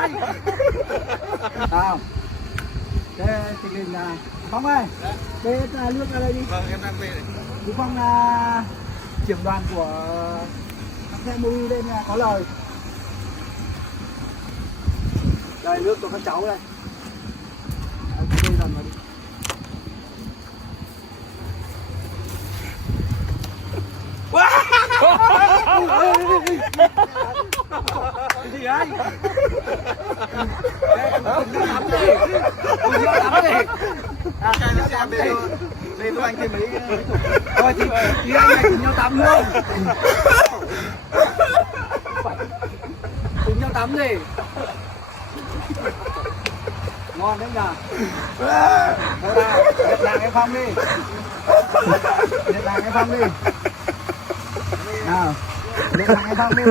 vậy? Nào. Thế thì là Phong ơi. Bê nước ra đây đi. Vâng, em đang bê này. Chú Phong trưởng đoàn của xe movie lên nha, có lời. Đây nước cho các cháu đây. Đây dần vào đi. Cái gì đấy? Cùng nhau tắm đi. Cùng nhau tắm đi. Cái nó xem bê luôn. Bê giúp anh thêm mấy chục. Thôi thì anh này cùng nhau tắm luôn. Cùng nhau tắm đi. Ngon đấy nhờ. Thôi nào, nhận làng em Phong đi. Nhận làng em Phong đi. Nào, nhận làng em Phong đi.